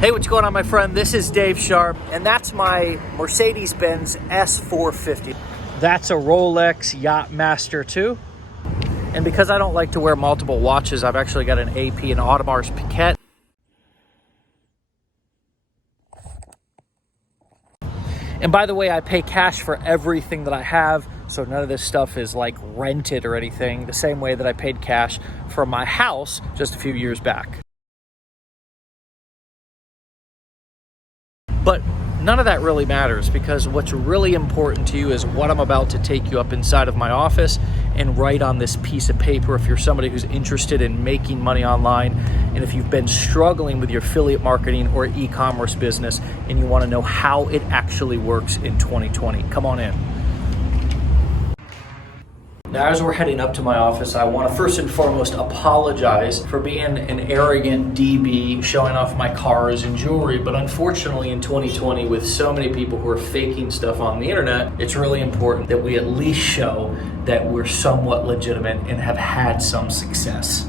Hey, what's going on, my friend? This is 𝗧𝗶𝗺𝗧𝗶, and that's my Mercedes-Benz S450. That's a Rolex Yachtmaster 2. And because I don't like to wear multiple watches, I've actually got an AP and Audemars Piguet. And by the way, I pay cash for everything that I have, so none of this stuff is like rented or anything, the same way that I paid cash for my house just a few years back. But none of that really matters, because what's really important to you is what I'm about to take you up inside of my office and write on this piece of paper if you're somebody who's interested in making money online, and if you've been struggling with your affiliate marketing or e-commerce business and you want to know how it actually works in 2020. Come on in. Now, as we're heading up to my office, I want to first and foremost apologize for being an arrogant DB showing off my cars and jewelry. But unfortunately, in 2020, with so many people who are faking stuff on the internet, it's really important that we at least show that we're somewhat legitimate and have had some success.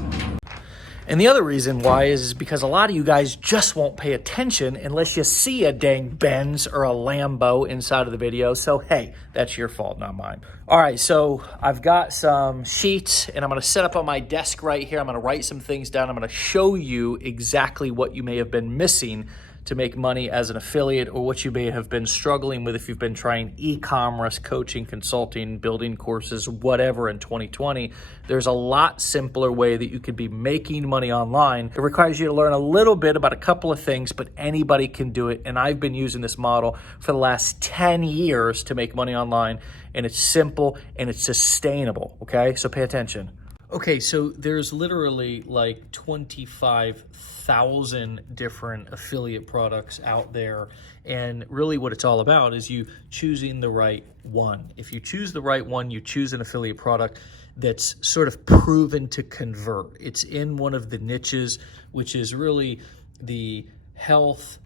And the other reason why is because a lot of you guys just won't pay attention unless you see a dang Benz or a Lambo inside of the video. So, hey, that's your fault, not mine. All right, so I've got some sheets, and I'm going to set up on my desk right here. I'm going to write some things down. I'm going to show you exactly what you may have been missing to make money as an affiliate, or what you may have been struggling with if you've been trying e-commerce, coaching, consulting, building courses, whatever in 2020. There's a lot simpler way that you could be making money online. It requires you to learn a little bit about a couple of things, but anybody can do it. And I've been using this model for the last 10 years to make money online, and it's simple and it's sustainable, okay? So pay attention. Okay, so there's literally like 25,000 different affiliate products out there. And really what it's all about is you choosing the right one. If you choose the right one, you choose an affiliate product that's sort of proven to convert. It's in one of the niches, which is really the health,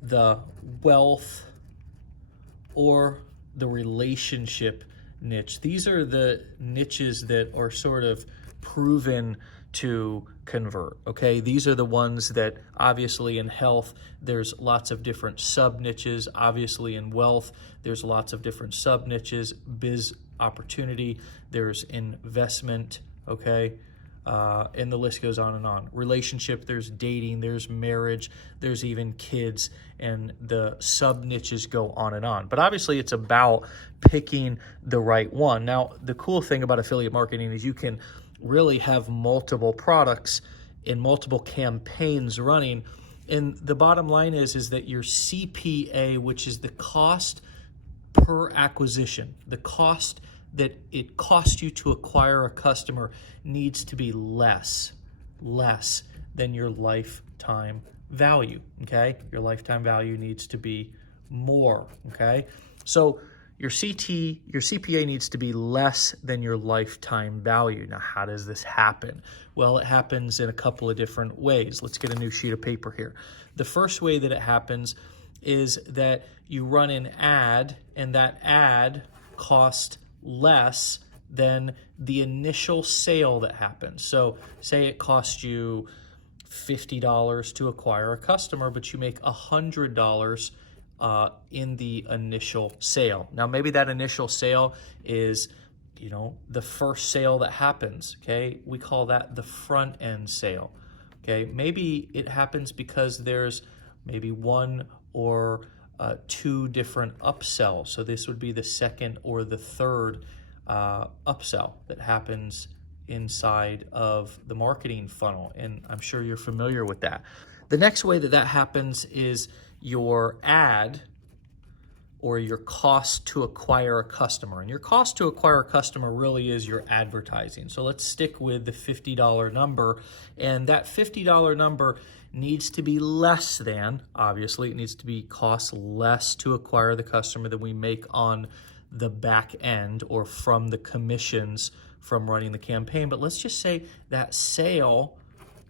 the wealth, or the relationship niche. These are the niches that are sort of proven to convert, okay? These are the ones that obviously in health, there's lots of different sub niches. Obviously in wealth, there's lots of different sub niches. Biz opportunity, there's investment, okay? And the list goes on and on. Relationship, there's dating, there's marriage, there's even kids, and the sub niches go on and on. But obviously it's about picking the right one. Now, the cool thing about affiliate marketing is you can really have multiple products in multiple campaigns running. And the bottom line is that your CPA, which is the cost per acquisition, the cost that it costs you to acquire a customer, needs to be less than your lifetime value, okay? Your lifetime value needs to be more, okay? So your CPA needs to be less than your lifetime value. Now, how does this happen? Well, it happens in a couple of different ways. Let's get a new sheet of paper here. The first way that it happens is that you run an ad, and that ad costs less than the initial sale that happens. So say it costs you $50 to acquire a customer, but you make $100 in the initial sale. Now, maybe that initial sale is, the first sale that happens, okay? We call that the front end sale, okay? Maybe it happens because there's maybe one or two different upsells. So this would be the second or the third upsell that happens inside of the marketing funnel. And I'm sure you're familiar with that. The next way that happens is your ad, or your cost to acquire a customer. And your cost to acquire a customer really is your advertising. So let's stick with the $50 number. And that $50 number needs to be less than, obviously, it needs to be cost less to acquire the customer than we make on the back end or from the commissions from running the campaign. But let's just say that sale,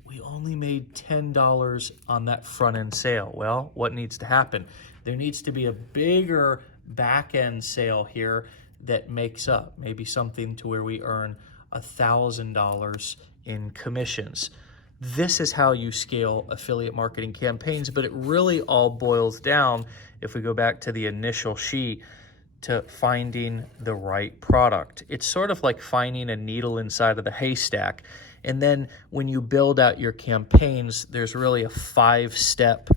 we only made $10 on that front end sale. Well, what needs to happen? There needs to be a bigger back end sale here that makes up, maybe something to where we earn $1,000 in commissions. This is how you scale affiliate marketing campaigns, but it really all boils down, if we go back to the initial sheet, to finding the right product. It's sort of like finding a needle inside of the haystack. And then when you build out your campaigns, there's really a 5-step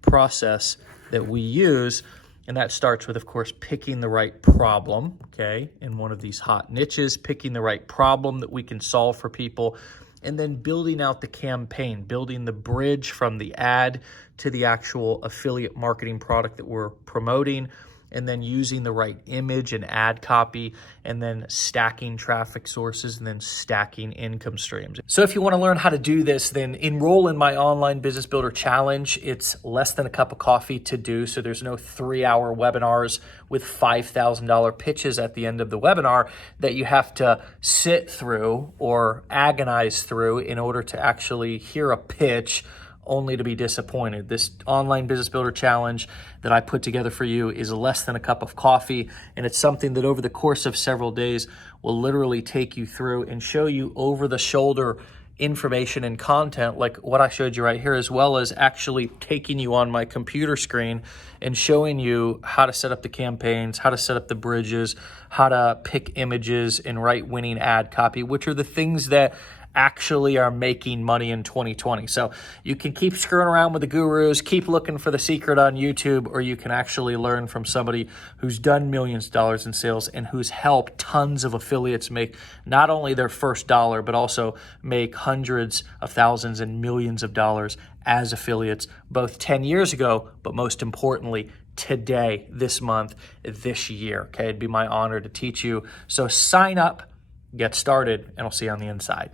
process that we use. And that starts with, of course, picking the right problem, okay, in one of these hot niches, picking the right problem that we can solve for people, and then building out the campaign, building the bridge from the ad to the actual affiliate marketing product that we're promoting, and then using the right image and ad copy, and then stacking traffic sources, and then stacking income streams. So if you want to learn how to do this, then enroll in my online business builder challenge. It's less than a cup of coffee to do. So there's no 3-hour webinars with $5,000 pitches at the end of the webinar that you have to sit through or agonize through in order to actually hear a pitch, only to be disappointed. This online business builder challenge that I put together for you is less than a cup of coffee, and it's something that over the course of several days will literally take you through and show you over the shoulder information and content like what I showed you right here, as well as actually taking you on my computer screen and showing you how to set up the campaigns, how to set up the bridges, how to pick images and write winning ad copy, which are the things that actually are making money in 2020. So you can keep screwing around with the gurus, keep looking for the secret on YouTube, or you can actually learn from somebody who's done millions of dollars in sales and who's helped tons of affiliates make not only their first dollar, but also make hundreds of thousands and millions of dollars as affiliates, both 10 years ago, but most importantly, today, this month, this year. Okay, it'd be my honor to teach you. So sign up, get started, and I'll see you on the inside.